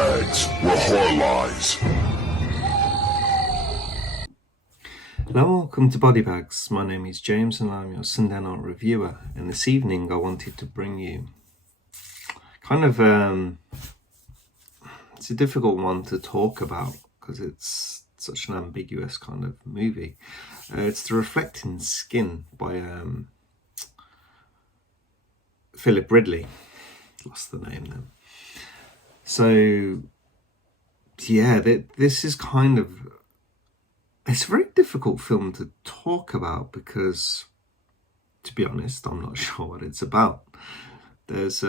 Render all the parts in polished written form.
bags were horror lies. Hello, welcome to Body Bags. My name is James and I'm your Sunday night reviewer. And this evening I wanted to bring you it's a difficult one to talk about because it's such an ambiguous kind of movie. It's The Reflecting Skin by Philip Ridley. Lost the name then. So yeah, this is it's a very difficult film to talk about because, to be honest, I'm not sure what it's about. There's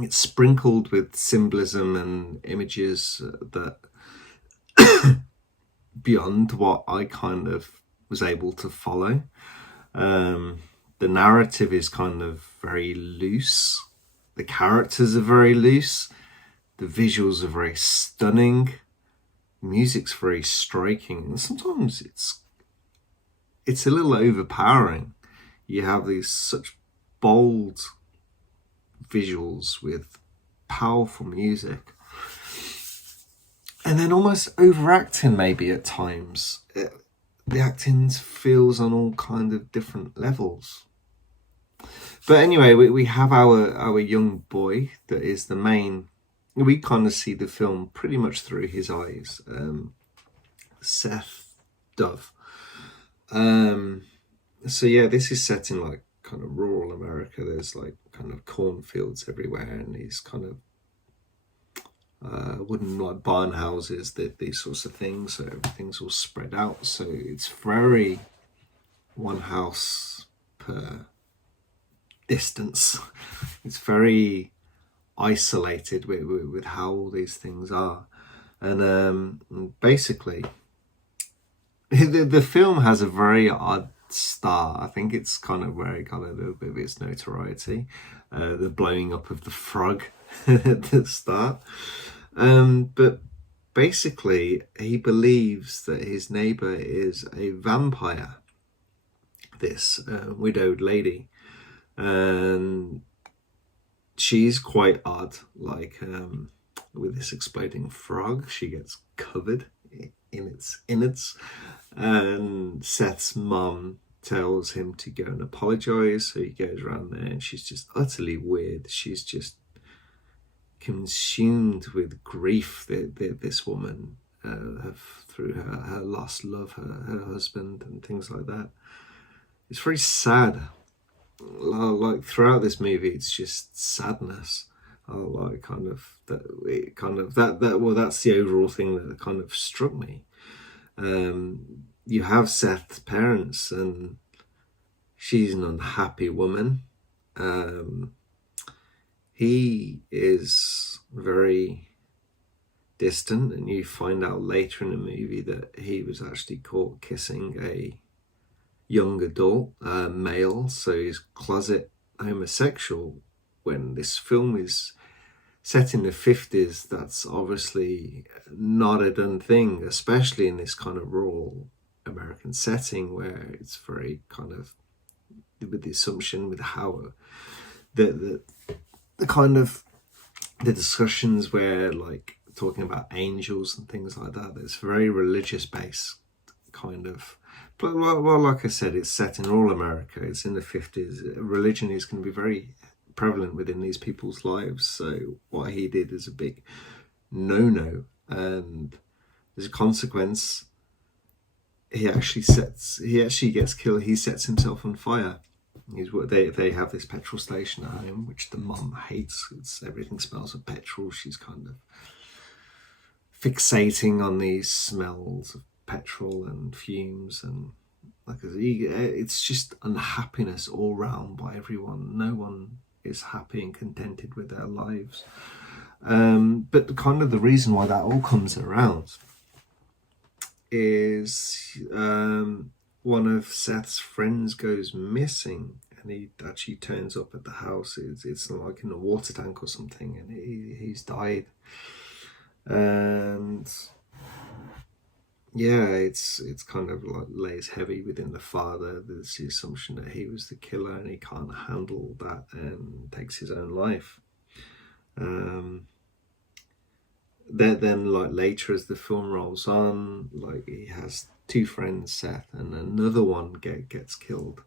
it's sprinkled with symbolism and images that beyond what I kind of was able to follow. The narrative is kind of very loose. The characters are very loose. The visuals are very stunning. Music's very striking, and sometimes it's a little overpowering. You have these such bold visuals with powerful music, and then almost overacting maybe at times. The acting feels on all kind of different levels. But anyway, we have our young boy that is the main. We kind of see the film pretty much through his eyes. Seth Dove. So yeah, this is set in like kind of rural America. There's like kind of cornfields everywhere, and these kind of wooden like barn houses, these sorts of things. So everything's all spread out. So it's very one house per distance. It's very isolated with how all these things are, and basically the film has a very odd start. I think it's kind of where it got a little bit of its notoriety, the blowing up of the frog at the start, but basically he believes that his neighbor is a vampire, this widowed lady, and she's quite odd, like with this exploding frog. She gets covered in its innards, and Seth's mum tells him to go and apologize. So he goes around there, and she's just utterly weird. She's just consumed with grief, this woman, through her lost love, her husband, and things like that. It's very sad. Like throughout this movie, it's just sadness. Like that's the overall thing that kind of struck me. You have Seth's parents, and she's an unhappy woman. He is very distant, and you find out later in the movie that he was actually caught kissing a young adult male, so he's closet homosexual. When this film is set in the 50s, that's obviously not a done thing, especially in this kind of rural American setting where it's very kind of with the assumption with how the kind of the discussions where like talking about angels and things like that, there's very religious based kind of. But well, like I said, it's set in rural America. It's in the 50s. Religion is going to be very prevalent within these people's lives. So what he did is a big no-no, and as a consequence, he actually gets killed. He sets himself on fire. They have this petrol station at home, which the mum hates. Everything smells of petrol. She's kind of fixating on these smells of petrol and fumes, and it's just unhappiness all round by everyone. No one is happy and contented with their lives. But the reason why that all comes around is one of Seth's friends goes missing, and he actually turns up at the house. It's like in a water tank or something, and he's died. And yeah, it's kind of like lays heavy within the father. There's the assumption that he was the killer and he can't handle that and takes his own life. then like later as the film rolls on, like he has two friends, Seth, and another one gets killed.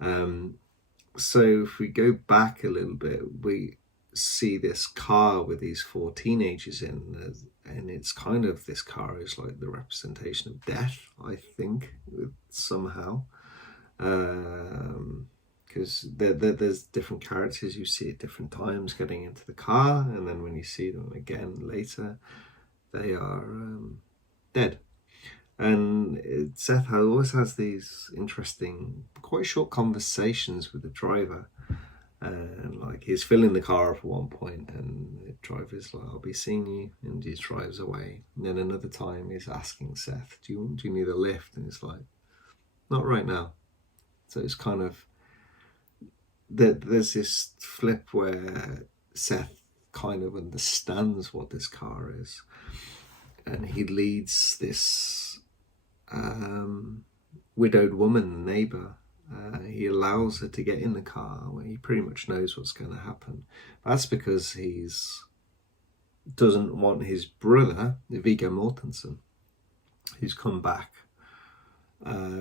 So if we go back a little bit, we see this car with these four teenagers in, and it's kind of, this car is like the representation of death, I think, somehow. Because there's different characters you see at different times getting into the car, and then when you see them again later, they are dead. And Seth always has these interesting, quite short conversations with the driver. And like he's filling the car up at one point, and the driver's like, "I'll be seeing you," and he drives away. And then another time he's asking Seth, "Do you need a lift?" And he's like, "Not right now." So it's kind of there's this flip where Seth kind of understands what this car is, and he leads this widowed woman, neighbor. He allows her to get in the car where he pretty much knows what's going to happen. That's because he's doesn't want his brother, Viggo Mortensen, who's come back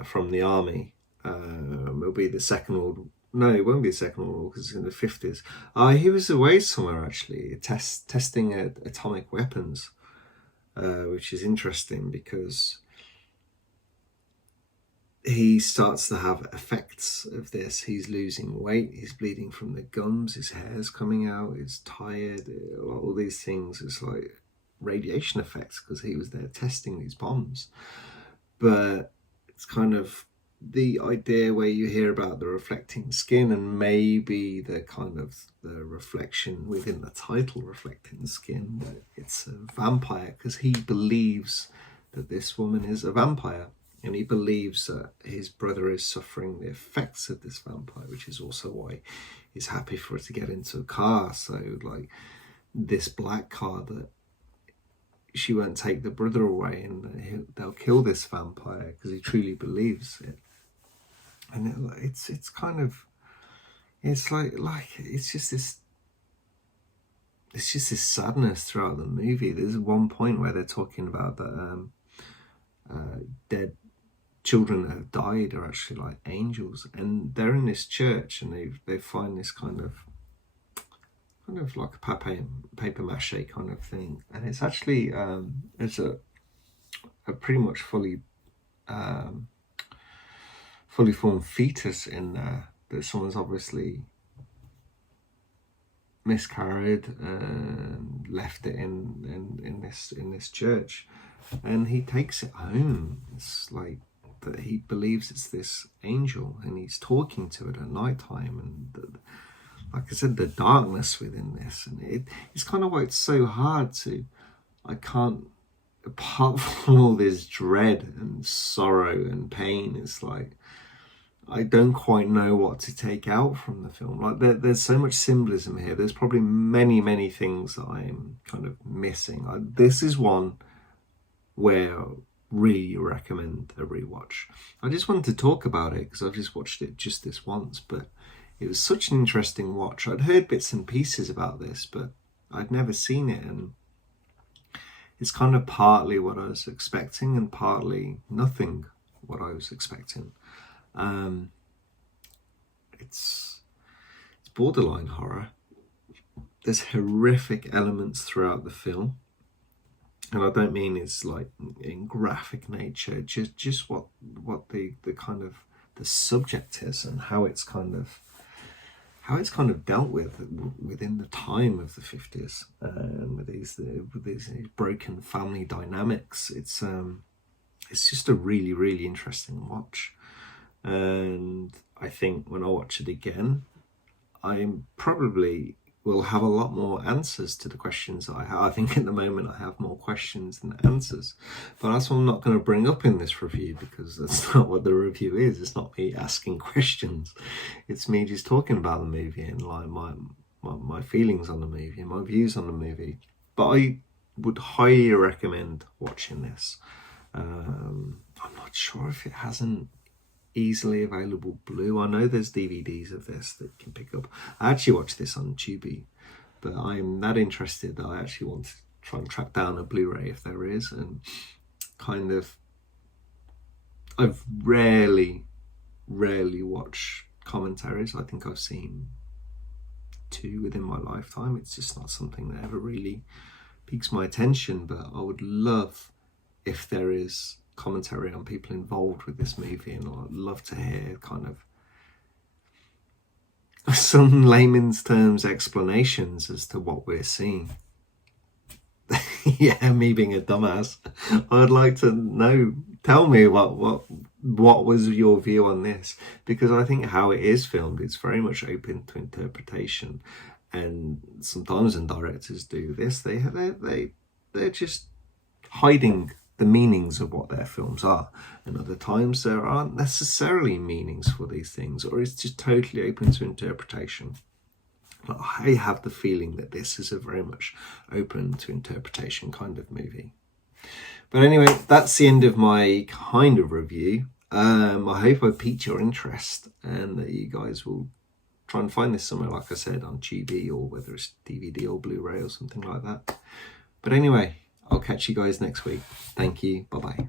from the army. It'll be the Second World. No, it won't be the Second World War because it's in the 50s. He was away somewhere actually, testing atomic weapons, which is interesting because he starts to have effects of this. He's losing weight, he's bleeding from the gums, his hair's coming out, he's tired, all these things. It's like radiation effects because he was there testing these bombs. But it's kind of the idea where you hear about the reflecting skin, and maybe the kind of the reflection within the title, reflecting skin, that it's a vampire, because he believes that this woman is a vampire. And he believes that his brother is suffering the effects of this vampire, which is also why he's happy for her to get into a car. So, like, this black car, that she won't take the brother away and they'll kill this vampire because he truly believes it. And it's kind of, it's like it's just this sadness throughout the movie. There's one point where they're talking about that dead children that have died are actually like angels, and they're in this church, and they find this kind of like a paper mache kind of thing, and it's actually it's a pretty much fully formed fetus in there that someone's obviously miscarried and left it in this church, and he takes it home. It's like that he believes it's this angel, and he's talking to it at night time, and like I said, the darkness within this, and it's kind of why it's so hard to, I can't, apart from all this dread and sorrow and pain, it's like I don't quite know what to take out from the film. Like there's so much symbolism here. There's probably many things that I'm kind of missing. This is one where I really recommend a rewatch. I just wanted to talk about it because I've just watched it just this once, but it was such an interesting watch. I'd heard bits and pieces about this, but I'd never seen it, and it's kind of partly what I was expecting and partly nothing what I was expecting. It's borderline horror. There's horrific elements throughout the film, and I don't mean it's like in graphic nature, just what the kind of the subject is, and how it's kind of dealt with within the time of the 50s, with these broken family dynamics. It's just a really interesting watch, and I think when I watch it again, I probably will have a lot more answers to the questions that I have. I think at the moment I have more questions than answers, but that's what I'm not going to bring up in this review, because that's not what the review is. It's not me asking questions. It's me just talking about the movie and like my feelings on the movie and my views on the movie. But I would highly recommend watching this. I'm not sure if it hasn't easily available Blue. I know there's DVDs of this that you can pick up. I actually watched this on Tubi, but I'm that interested that I actually want try and track down a Blu-ray if there is, and kind of, I've rarely watched commentaries. I think I've seen 2 within my lifetime. It's just not something that ever really piques my attention, but I would love if there is commentary on people involved with this movie, and I'd love to hear kind of some layman's terms explanations as to what we're seeing. Yeah, me being a dumbass, I'd like to know, tell me what was your view on this, because I think how it is filmed, it's very much open to interpretation, and sometimes when directors do this, they're just hiding the meanings of what their films are, and other times there aren't necessarily meanings for these things, or it's just totally open to interpretation. I have the feeling that this is a very much open to interpretation kind of movie. But anyway, that's the end of my kind of review. I hope I piqued your interest, and that you guys will try and find this somewhere, like I said, on Tubi, or whether it's DVD or Blu-ray or something like that. But anyway, I'll catch you guys next week. Thank you. Bye-bye.